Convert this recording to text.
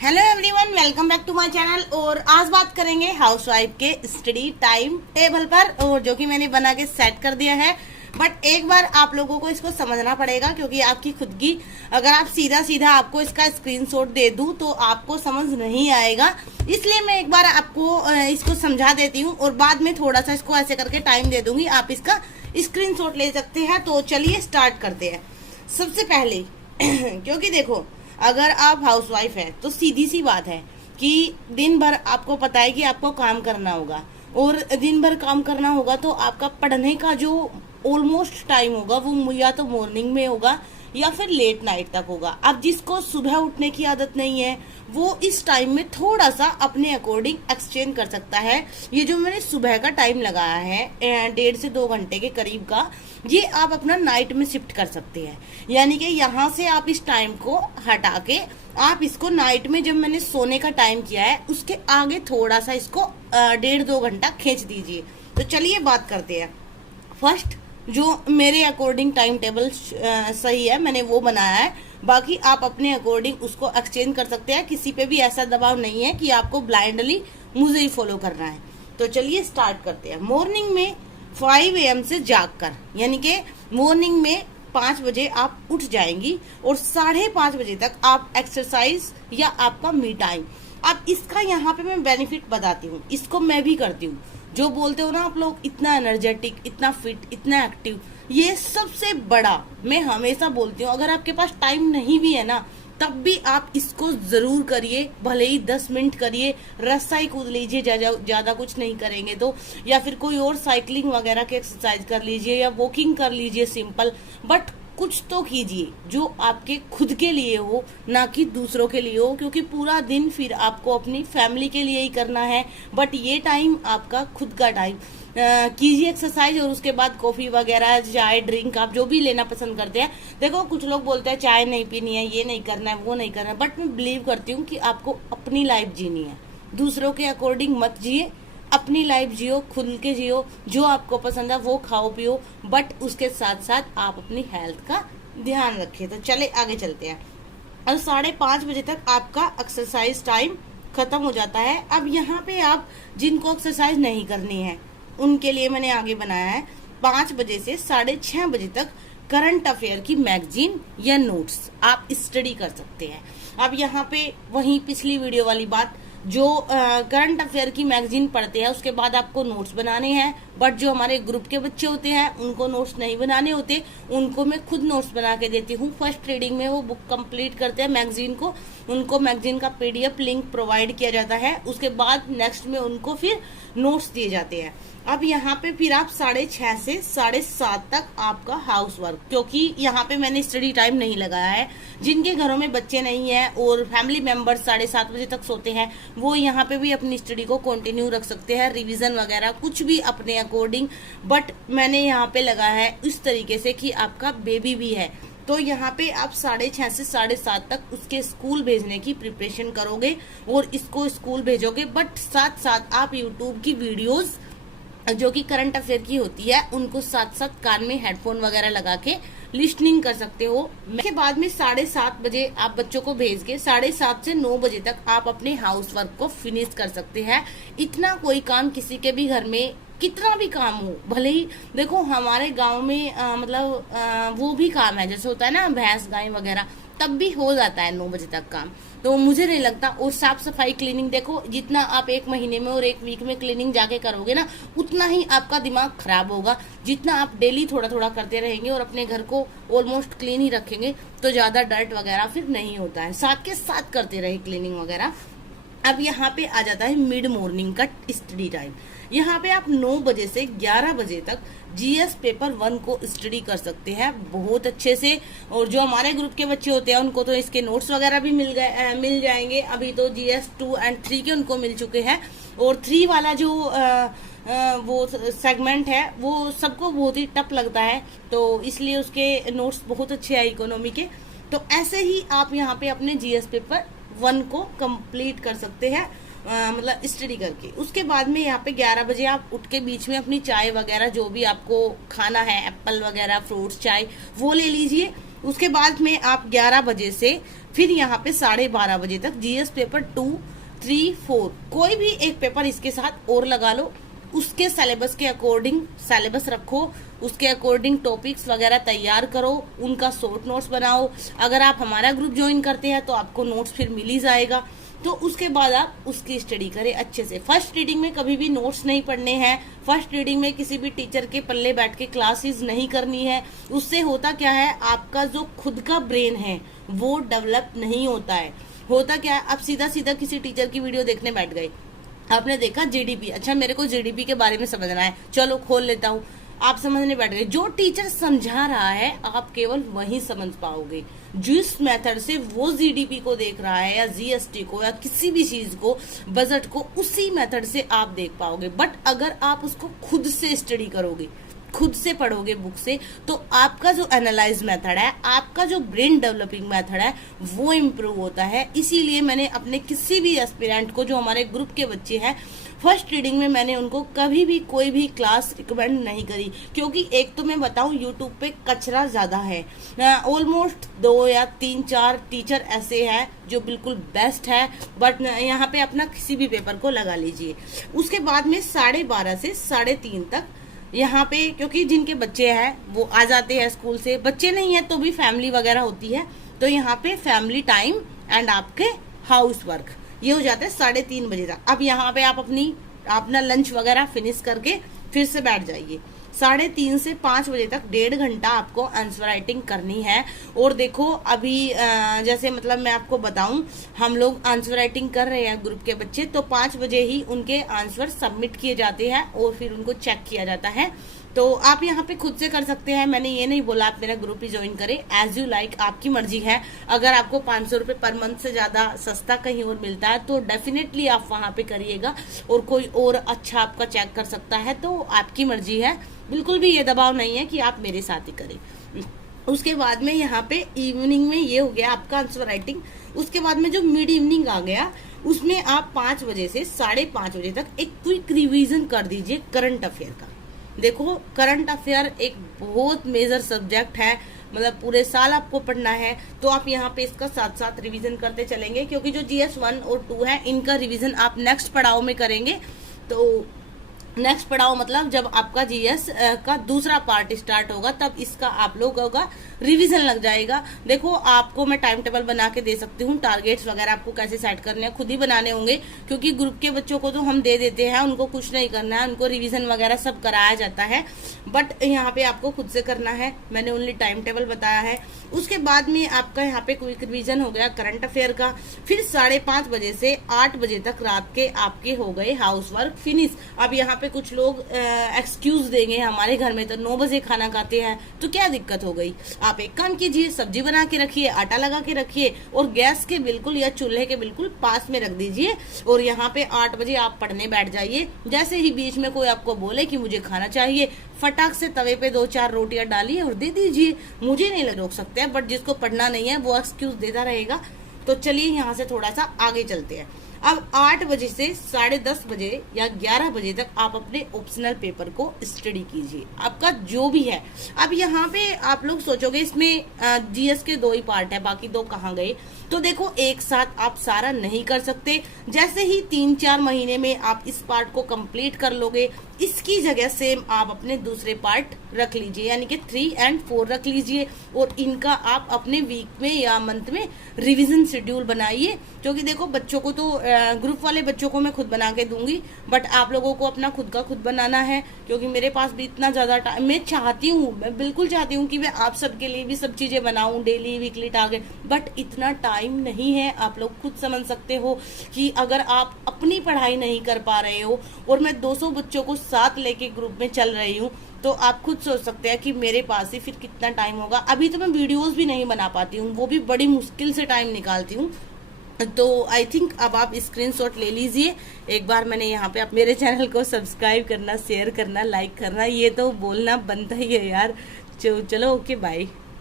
Hello everyone, welcome back to my channel. और आज बात करेंगे हाउसवाइफ के स्टडी टाइम टेबल पर, और जो कि मैंने बना के सेट कर दिया है। बट एक बार आप लोगों को इसको समझना पड़ेगा, क्योंकि आपकी खुद की, अगर आप सीधा सीधा आपको इसका स्क्रीनशॉट दे दूं तो आपको समझ नहीं आएगा। इसलिए मैं एक बार आपको इसको समझा देती हूँ और बाद में थोड़ा सा इसको ऐसे करके टाइम दे दूंगी, आप इसका स्क्रीनशॉट ले सकते हैं। तो चलिए स्टार्ट करते हैं। सबसे पहले क्योंकि देखो, अगर आप हाउसवाइफ है तो सीधी सी बात है कि दिन भर आपको पता है कि आपको काम करना होगा, और दिन भर काम करना होगा तो आपका पढ़ने का जो ऑलमोस्ट टाइम होगा वो या तो मॉर्निंग में होगा या फिर लेट नाइट तक होगा। अब जिसको सुबह उठने की आदत नहीं है वो इस टाइम में थोड़ा सा अपने अकॉर्डिंग एक्सचेंज कर सकता है। ये जो मैंने सुबह का टाइम लगाया है 1.5 से 2 घंटे के करीब का, ये आप अपना नाइट में शिफ्ट कर सकते हैं। यानी कि यहाँ से आप इस टाइम को हटा के आप इसको नाइट में, जब मैंने सोने का टाइम किया है उसके आगे थोड़ा सा इसको 1.5-2 घंटा खींच दीजिए। तो चलिए बात करते हैं। फर्स्ट, जो मेरे अकॉर्डिंग टाइम टेबल सही है मैंने वो बनाया है, बाकी आप अपने अकॉर्डिंग उसको एक्सचेंज कर सकते हैं। किसी पे भी ऐसा दबाव नहीं है कि आपको ब्लाइंडली मुझे ही फॉलो करना है। तो चलिए स्टार्ट करते हैं। मॉर्निंग में 5 AM से जाग कर, यानी कि मॉर्निंग में 5 बजे आप उठ जाएंगी और 5:30 बजे तक आप एक्सरसाइज या आपका मी टाइम। अब इसका यहाँ पे मैं बेनिफिट बताती हूँ, इसको मैं भी करती हूँ। जो बोलते हो ना आप लोग, इतना एनर्जेटिक, इतना फिट, इतना एक्टिव, ये सबसे बड़ा मैं हमेशा बोलती हूँ। अगर आपके पास टाइम नहीं भी है ना, तब भी आप इसको जरूर करिए, भले ही 10 मिनट करिए, रस्सा ही कूद लीजिए, ज्यादा कुछ नहीं करेंगे तो, या फिर कोई और साइकिलिंग वगैरह की एक्सरसाइज कर लीजिए या वॉकिंग कर लीजिए सिंपल। बट कुछ तो कीजिए जो आपके खुद के लिए हो, ना कि दूसरों के लिए हो, क्योंकि पूरा दिन फिर आपको अपनी फैमिली के लिए ही करना है। बट ये टाइम आपका खुद का टाइम, कीजिए एक्सरसाइज और उसके बाद कॉफी वगैरह, चाय, ड्रिंक, आप जो भी लेना पसंद करते हैं। देखो, कुछ लोग बोलते हैं चाय नहीं पीनी है, ये नहीं करना है, वो नहीं करना है, बट मैं बिलीव करती हूँ कि आपको अपनी लाइफ जीनी है, दूसरों के अकॉर्डिंग मत जिए, अपनी लाइफ जियो, खुल के जियो, जो आपको पसंद है वो खाओ पियो, बट उसके साथ साथ आप अपनी हेल्थ का ध्यान रखिए। तो चले आगे चलते हैं। और 5:30 बजे तक आपका एक्सरसाइज टाइम खत्म हो जाता है। अब यहाँ पे आप जिनको एक्सरसाइज नहीं करनी है उनके लिए मैंने आगे बनाया है 5 बजे से 6:30 बजे तक करंट अफेयर की मैगजीन या नोट्स आप स्टडी कर सकते हैं। अब यहाँ पे वही पिछली वीडियो वाली बात, जो करंट अफेयर की मैगजीन पढ़ते हैं उसके बाद आपको नोट्स बनाने हैं। बट जो हमारे ग्रुप के बच्चे होते हैं उनको नोट्स नहीं बनाने होते, उनको मैं खुद नोट्स बना के देती हूँ। फर्स्ट रीडिंग में वो बुक कंप्लीट करते हैं मैगजीन को, उनको मैगजीन का PDF लिंक प्रोवाइड किया जाता है। उसके बाद नेक्स्ट में उनको फिर नोट्स दिए जाते हैं। अब यहाँ पे फिर आप 6:30 से 7:30 तक आपका हाउस वर्क, क्योंकि यहाँ पे मैंने स्टडी टाइम नहीं लगाया है। जिनके घरों में बच्चे नहीं है और फैमिली मेंबर्स 7:30 बजे तक सोते हैं, वो यहाँ पे भी अपनी स्टडी को कंटिन्यू रख सकते हैं, रिवीजन वगैरह कुछ भी अपने अकॉर्डिंग। बट मैंने यहाँ पे लगाया है इस तरीके से कि आपका बेबी भी है, तो यहाँ पे आप 6:30 से 7:30 तक उसके स्कूल भेजने की प्रिपरेशन करोगे और इसको स्कूल भेजोगे। बट साथ साथ आप यूट्यूब की वीडियोस जो कि करंट अफेयर की होती है उनको साथ साथ कान में हेडफोन वगैरह लगा के लिस्टनिंग कर सकते हो। के बाद में 7:30 बजे आप बच्चों को भेज के 7:30 से 9 बजे तक आप अपने हाउस वर्क को फिनिश कर सकते हैं। इतना कोई काम किसी के भी घर में, कितना भी काम हो, भले ही देखो हमारे गांव में वो भी काम है, जैसे होता है ना भैंस गाय वगैरह, तब भी हो जाता है 9 बजे तक काम। तो मुझे नहीं लगता। और साफ सफाई क्लीनिंग, देखो जितना आप 1 महीने में और 1 वीक में क्लीनिंग जाके करोगे ना, उतना ही आपका दिमाग खराब होगा। जितना आप डेली थोड़ा थोड़ा करते रहेंगे और अपने घर को ऑलमोस्ट क्लीन ही रखेंगे तो ज्यादा डर्ट वगैरह फिर नहीं होता है। साथ के साथ करते रहे क्लीनिंग वगैरह। अब यहाँ पे आ जाता है मिड मॉर्निंग का स्टडी टाइम। यहाँ पे आप 9 बजे से 11 बजे तक GS पेपर 1 को स्टडी कर सकते हैं बहुत अच्छे से। और जो हमारे ग्रुप के बच्चे होते हैं उनको तो इसके नोट्स वगैरह भी मिल जाएंगे। अभी तो GS 2 और 3 के उनको मिल चुके हैं, और 3 वाला जो वो सेगमेंट है वो सबको बहुत ही टफ लगता है, तो इसलिए उसके नोट्स बहुत अच्छे हैं इकोनॉमी के। तो ऐसे ही आप यहाँ पे अपने GS पेपर 1 को कंप्लीट कर सकते हैं, मतलब स्टडी करके। उसके बाद में यहाँ पे 11 बजे आप उठ के बीच में अपनी चाय वगैरह जो भी आपको खाना है, एप्पल वगैरह, फ्रूट्स, चाय, वो ले लीजिए। उसके बाद में आप 11 बजे से फिर यहाँ पे 12:30 बजे तक जीएस पेपर 2, 3, 4 कोई भी एक पेपर इसके साथ और लगा लो। उसके सिलेबस के अकॉर्डिंग सिलेबस रखो, उसके अकॉर्डिंग टॉपिक्स वगैरह तैयार करो, उनका शॉर्ट नोट्स बनाओ। अगर आप हमारा ग्रुप ज्वाइन करते हैं तो आपको नोट्स फिर मिल ही जाएगा। तो उसके बाद आप उसकी स्टडी करें अच्छे से। फर्स्ट रीडिंग में कभी भी नोट्स नहीं पढ़ने हैं। फर्स्ट रीडिंग में किसी भी टीचर के पल्ले बैठ के क्लासेस नहीं करनी है। उससे होता क्या है, आपका जो खुद का ब्रेन है वो डेवलप नहीं होता है। होता क्या है, आप सीधा सीधा किसी टीचर की वीडियो देखने बैठ गए, आपने देखा जीडीपी, अच्छा मेरे को जीडीपी के बारे में समझना है, चलो खोल लेता हूँ, आप समझने बैठ गए। जो टीचर समझा रहा है आप केवल वही समझ पाओगे। जिस मेथड से वो जीडीपी को देख रहा है या जीएसटी को या किसी भी चीज को, बजट को, उसी मेथड से आप देख पाओगे। बट अगर आप उसको खुद से स्टडी करोगे, खुद से पढ़ोगे बुक से, तो आपका जो एनालाइज मेथड है, आपका जो ब्रेन डेवलपिंग मेथड है वो इम्प्रूव होता है। इसीलिए मैंने अपने किसी भी एस्पिरेंट को, जो हमारे ग्रुप के बच्चे हैं, फर्स्ट रीडिंग में मैंने उनको कभी भी कोई भी क्लास रिकमेंड नहीं करी। क्योंकि एक तो मैं बताऊं, यूट्यूब पे कचरा ज्यादा है। ऑलमोस्ट 2 या 3-4 टीचर ऐसे हैं जो बिल्कुल बेस्ट है, बट यहाँ पे अपना किसी भी पेपर को लगा लीजिए। उसके बाद में 12:30 से 3:30 तक यहाँ पे, क्योंकि जिनके बच्चे हैं वो आ जाते हैं स्कूल से, बच्चे नहीं है तो भी फैमिली वगैरह होती है, तो यहाँ पे फैमिली टाइम एंड आपके हाउस वर्क ये हो जाता है 3:30 बजे तक। अब यहाँ पे आप अपना लंच वगैरह फिनिश करके फिर से बैठ जाइए। 3:30 से 5 बजे तक 1.5 घंटा आपको आंसर राइटिंग करनी है। और देखो अभी जैसे मतलब मैं आपको बताऊं, हम लोग आंसर राइटिंग कर रहे हैं ग्रुप के बच्चे, तो 5 बजे ही उनके आंसर सबमिट किए जाते हैं और फिर उनको चेक किया जाता है। तो आप यहाँ पे खुद से कर सकते हैं। मैंने ये नहीं बोला आप मेरा ग्रुप ही ज्वाइन करें, एज यू लाइक, आपकी मर्जी है। अगर आपको 500 रुपये पर मंथ से ज्यादा सस्ता कहीं और मिलता है तो डेफिनेटली आप वहां पे करिएगा, और कोई और अच्छा आपका चेक कर सकता है तो आपकी मर्जी है। बिल्कुल भी ये दबाव नहीं है कि आप मेरे साथ ही करें। उसके बाद में यहाँ पे इवनिंग में ये हो गया आपका आंसर राइटिंग। उसके बाद में जो मिड इवनिंग आ गया, उसमें आप 5 बजे से 5:30 बजे तक एक क्विक रिवीजन कर दीजिए करंट अफेयर का। देखो करंट अफेयर एक बहुत मेजर सब्जेक्ट है, मतलब पूरे साल आपको पढ़ना है, तो आप यहाँ पे इसका साथ साथ रिवीजन करते चलेंगे। क्योंकि जो जीएस 1 और 2 है इनका रिवीजन आप नेक्स्ट पड़ाव में करेंगे। तो नेक्स्ट पड़ाव मतलब जब आपका जीएस का दूसरा पार्ट स्टार्ट होगा तब इसका आप लोगों का रिवीजन लग जाएगा। देखो आपको मैं टाइम टेबल बना के दे सकती हूँ, टारगेट्स वगैरह आपको कैसे सेट करने हैं खुद ही बनाने होंगे, क्योंकि ग्रुप के बच्चों को तो हम दे देते हैं, उनको कुछ नहीं करना है, उनको रिवीजन वगैरह सब कराया जाता है, बट यहाँ पे आपको खुद से करना है। मैंने ओनली टाइम टेबल बताया है। उसके बाद में आपका यहाँ पे क्विक रिवीजन हो गया करंट अफेयर का। फिर 5:30 बजे से 8 बजे तक रात के आपके हो गए हाउस वर्क फिनिश। अब यहाँ पे कुछ लोग एक्सक्यूज देंगे, हमारे घर में तो 9 बजे खाना खाते हैं, तो क्या दिक्कत हो गई। आप एक काम कीजिए, सब्जी बना के रखिए, आटा लगा के रखिए और गैस के बिल्कुल या चूल्हे के बिल्कुल पास में रख दीजिए, और यहाँ पे 8 बजे आप पढ़ने बैठ जाइए। जैसे ही बीच में कोई आपको बोले कि मुझे खाना चाहिए, फटाक से तवे पे 2-4 रोटियां डालिए और दे दीजिए। मुझे नहीं रोक सकते हैं, बट जिसको पढ़ना नहीं है वो एक्सक्यूज देता रहेगा। तो चलिए यहाँ से थोड़ा सा आगे चलते हैं। अब 8 बजे से 10:30 बजे या 11 बजे तक आप अपने ऑप्शनल पेपर को स्टडी कीजिए, आपका जो भी है। अब यहाँ पे आप लोग सोचोगे इसमें जीएस के 2 ही पार्ट है, बाकी 2 कहाँ गए। तो देखो एक साथ आप सारा नहीं कर सकते। जैसे ही 3-4 महीने में आप इस पार्ट को कंप्लीट कर लोगे, इसकी जगह सेम आप अपने दूसरे पार्ट रख लीजिए, यानी कि 3 और 4 रख लीजिए, और इनका आप अपने वीक में या मंथ में रिवीजन शेड्यूल बनाइए। क्योंकि देखो बच्चों को तो ग्रुप वाले बच्चों को मैं खुद बना के दूंगी, बट आप लोगों को अपना खुद का खुद बनाना है। क्योंकि मेरे पास भी इतना ज्यादा टाइम, मैं बिल्कुल चाहती हूँ कि मैं आप सबके लिए भी सब चीजें बनाऊं, डेली वीकली टारगेट, बट इतना टाइम नहीं है। आप लोग खुद समझ सकते हो कि अगर आप अपनी पढ़ाई नहीं कर पा रहे हो और मैं 200 बच्चों को साथ लेके ग्रुप में चल रही हूँ, तो आप खुद सोच सकते हैं कि मेरे पास ही फिर कितना टाइम होगा। अभी तो मैं वीडियोस भी नहीं बना पाती हूँ, वो भी बड़ी मुश्किल से टाइम निकालती हूँ। तो आई थिंक अब आप स्क्रीनशॉट ले लीजिए। एक बार मैंने यहाँ पे आप मेरे चैनल को सब्सक्राइब करना, शेयर करना, लाइक करना, ये तो बोलना बनता ही है यार। चलो ओके बाय।